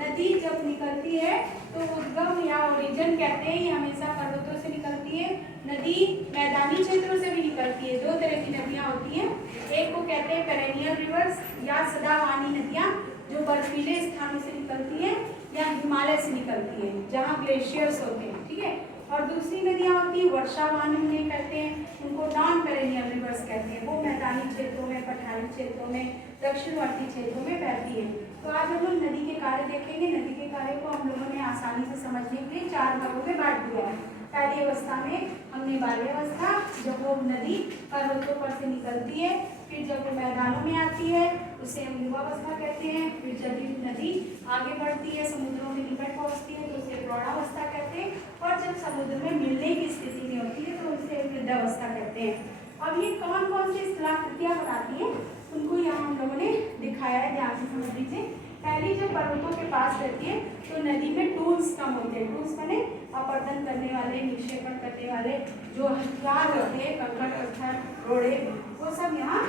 नदी जब निकलती है तो उद्गम या ओरिजिन कहते हैं, ये हमेशा पर्वतों से निकलती है। नदी मैदानी क्षेत्रों से भी निकलती है। दो तरह की नदियाँ होती हैं, एक को कहते हैं पेरेनियल रिवर्स या सदाबहानी नदियाँ, जो बर्फीले स्थानों से निकलती हैं या हिमालय से निकलती हैं जहाँ ग्लेशियर्स होते हैं, ठीक है। और दूसरी नदियाँ होती हैं वर्षावान उन्हें कहते हैं, उनको नॉन पेरेनियल रिवर्स कहते हैं। वो मैदानी क्षेत्रों में, पठारी क्षेत्रों में, दक्षिणवर्ती क्षेत्रों में बहती है। तो आज हम लोग नदी के कार्य देखेंगे। नदी के कार्य को हम लोगों ने आसानी से समझने के लिए 4 भागों में बांट दिया है। पहली अवस्था में हमने बाल्यावस्था, जब वो नदी पर्वतों पर से निकलती है, फिर जब वो मैदानों में आती है उसे हम युवावस्था कहते हैं। फिर जब नदी आगे बढ़ती है, समुद्रों में निकट पहुंचती है तो उसे प्रौढ़ावस्था कहते हैं। और जब समुद्र में मिलने की स्थिति में होती है तो उसे वृद्धावस्था कहते हैं। अब ये कौन कौन सी स्थलाकृतियाँ बनाती है उनको यहाँ हम लोगों ने दिखाया है, ध्यान से समझ लीजिए। पहली जब पर्वतों के पास रहती है तो नदी में टूल्स कम होते हैं। टूल्स माने अपरदन करने वाले, निक्षेपण करने वाले जो हथियार होते हैं, कंकड़ पत्थर, रोड़े, वो सब यहाँ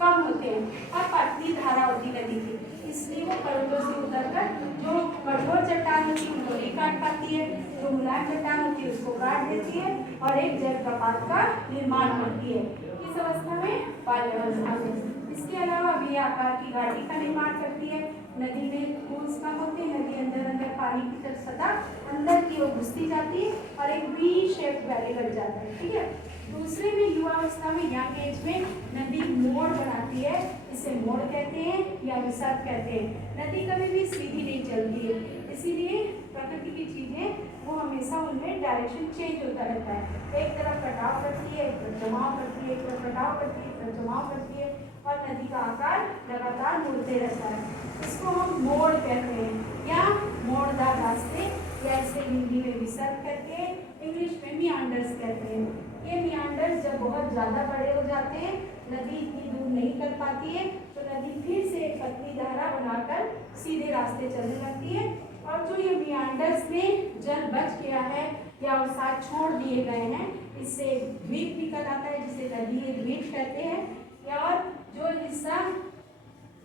कम होते हैं। और पतली धारा होती है नदी की, इसलिए वो पर्वतों से उतरकर जो कठोर चट्टान होती है उनको नहीं काट पाती है, जो मुलायम चट्टान होती है उसको काट देती है और एक जलप्रपात का निर्माण करती है। इस अवस्था में बाल्यावस्था में। इसके अलावा वी आकार की घाटी का निर्माण करती है। नदी में टूल्स कम होते हैं, नदी अंदर अंदर पानी की सतह अंदर की ओर घुसती जाती है और एक वी शेप वैली बन जाता है, ठीक है। दूसरे में युवावस्था में, यंग एज में नदी मोड़ बनाती है, इसे मोड़ कहते हैं या विसर्ग कहते हैं। नदी कभी भी सीधी नहीं चलती है, इसीलिए प्रकृति की चीजें वो हमेशा उनमें डायरेक्शन चेंज होता रहता है। एक तरफ कटाव करती है, एक तरफ जमाव करती है, एक तरफ कटाव करती है, एक तरफ जमाव करती है और नदी का आकार लगातार मुड़ते रहता है। इसको हम मोड़ कहते हैं या मोड़दार रास्ते, या इसे हिंदी में विसर्ग कहते हैं, इंग्लिश में मियांडर्स कहते हैं। ये मियांडर्स जब बहुत ज़्यादा बड़े हो जाते हैं, नदी इतनी दूर नहीं कर पाती है, तो नदी फिर से एक पतली धारा बनाकर सीधे रास्ते चलने लगती है। और जो ये मियांडर्स में जल बच गया है या साथ छोड़ दिए गए हैं, इससे द्वीप निकल आता है, जिसे नदी द्वीप कहते हैं। और जो हिस्सा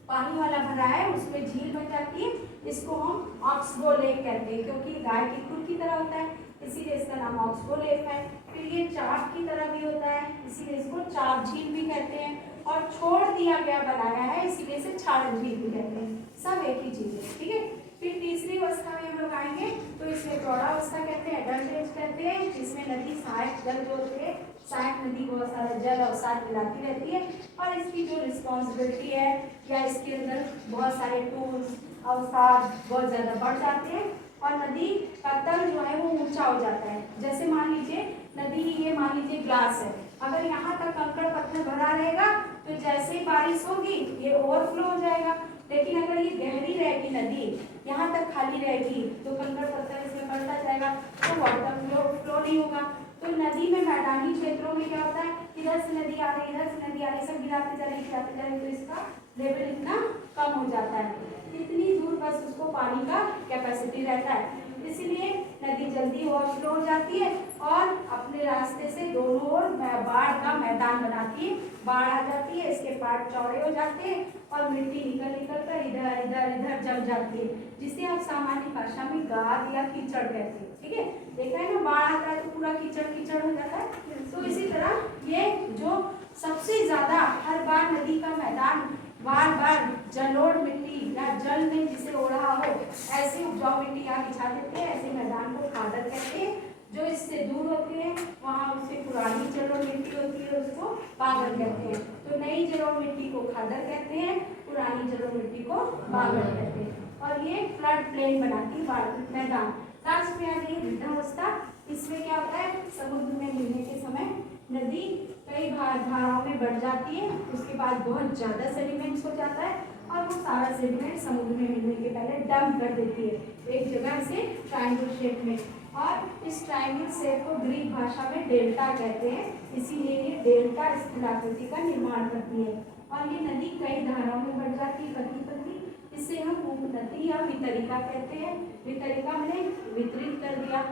पानी वाला भरा है उसमें झील बन जाती है, इसको हम ऑक्सबो लेक कहते हैं, क्योंकि गाय के खुर की तरह होता है, इसीलिए इसका नाम ऑक्सबो लेक है। फिर ये चाप की तरह भी होता है, इसीलिए इसको चाप झील भी कहते हैं। और छोड़ दिया गया बनाया है, इसीलिए इसे छाड़न झील भी कहते हैं। सब एक ही चीज है, ठीक है। फिर तीसरी अवस्था में हम लोग आएंगे तो इसमें प्रौढ़ावस्था कहते हैं, एडल्ट एज कहते हैं। इसमें नदी सहायक जल जो होते हैं, सहायक नदी बहुत सारा जल अवसाद मिलाती रहती है और इसकी जो रिस्पॉन्सिबिलिटी है या इसके अंदर बहुत सारे टूल्स अवसाद बहुत ज़्यादा बढ़ जाते हैं और नदी का तल जो है वो ऊंचा हो जाता है। जैसे मान लीजिए नदी, ये मान लीजिए ग्लास है, अगर यहाँ तक कंकड़ पत्थर भरा रहेगा तो जैसे ही बारिश होगी ये ओवरफ्लो हो जाएगा। लेकिन अगर ये गहरी रहेगी नदी, यहाँ तक खाली रहेगी तो कंकड़ पत्थर इसमें बढ़ता जाएगा तो वाटर फ्लो नहीं होगा। तो नदी में मैदानी क्षेत्रों में क्या होता है, इधर से नदी आ रही, इधर से नदी आ रही, सब गिराते जा रही तो इसका लेवल इतना कम हो जाता है, इतनी दूर बस उसको पानी का कैपेसिटी रहता है। इसीलिए नदी जल्दी ओवरफ्लो हो जाती है और अपने रास्ते से दोनों ओर बाढ़ का मैदान बनाती है। बाढ़ आ जाती है, इसके पार्ट चौड़े हो जाते हैं और मिट्टी निकल कर इधर इधर इधर जम जाती है, जिसे आप सामान्य भाषा में गाद या कीचड़ कहते हैं, ठीक है। देखा है ना, बाढ़ आता है तो पूरा कीचड़ कीचड़ हो जाता है। तो इसी तरह ये जो सबसे ज्यादा हर बार नदी का मैदान बार बार जलोढ़ मिट्टी या जल में जिसे ओढ़ा हो ऐसी उपजाऊ मिट्टी यहाँ बिछा देते हैं, ऐसे मैदान को खादर कहते हैं। जो इससे दूर होते हैं वहाँ उससे पुरानी जलोढ़ मिट्टी होती है, उसको बागर कहते हैं। तो नई जलोढ़ मिट्टी को खादर कहते हैं, पुरानी जलोढ़ मिट्टी को बागर कहते हैं। और ये फ्लड प्लेन बनाती है मैदान। लास्ट में आ गई वृद्धावस्था। इसमें क्या होता है, समुद्र में मिलने के समय नदी कई धाराओं में बढ़ जाती है, उसके बाद बहुत ज़्यादा सेडिमेंट्स हो जाता है और वो सारा सेडिमेंट समुद्र में मिलने के पहले डंप कर देती है एक जगह से ट्रायंगल शेप में। और इस ट्रायंगल शेप को ग्रीक भाषा में डेल्टा कहते हैं, इसीलिए ये डेल्टा स्थलाकृति का निर्माण करती है। और ये नदी कई धाराओं में बढ़ जाती है, पतली पतली, इससे हम उपनदी या वितरिका कहते हैं। वितरिका मैंने वितरित कर दिया,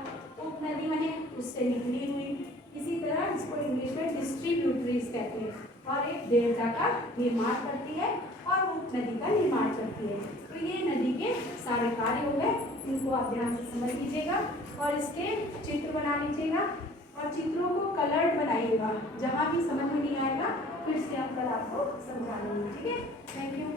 उपनदी मैंने उससे निकली हुई। इसी तरह इसको इंग्लिश में डिस्ट्रीब्यूटरीज कहते हैं और एक डेल्टा का निर्माण करती है और उपनदी का निर्माण करती है। तो ये नदी ये सारे कार्य हो गए, इनको आप ध्यान से समझ लीजिएगा और इसके चित्र बना लीजिएगा और चित्रों को कलर्ड बनाइएगा। जहाँ भी समझ में नहीं आएगा फिर से हम कल आपको समझा देंगे। ठीक है, थैंक यू।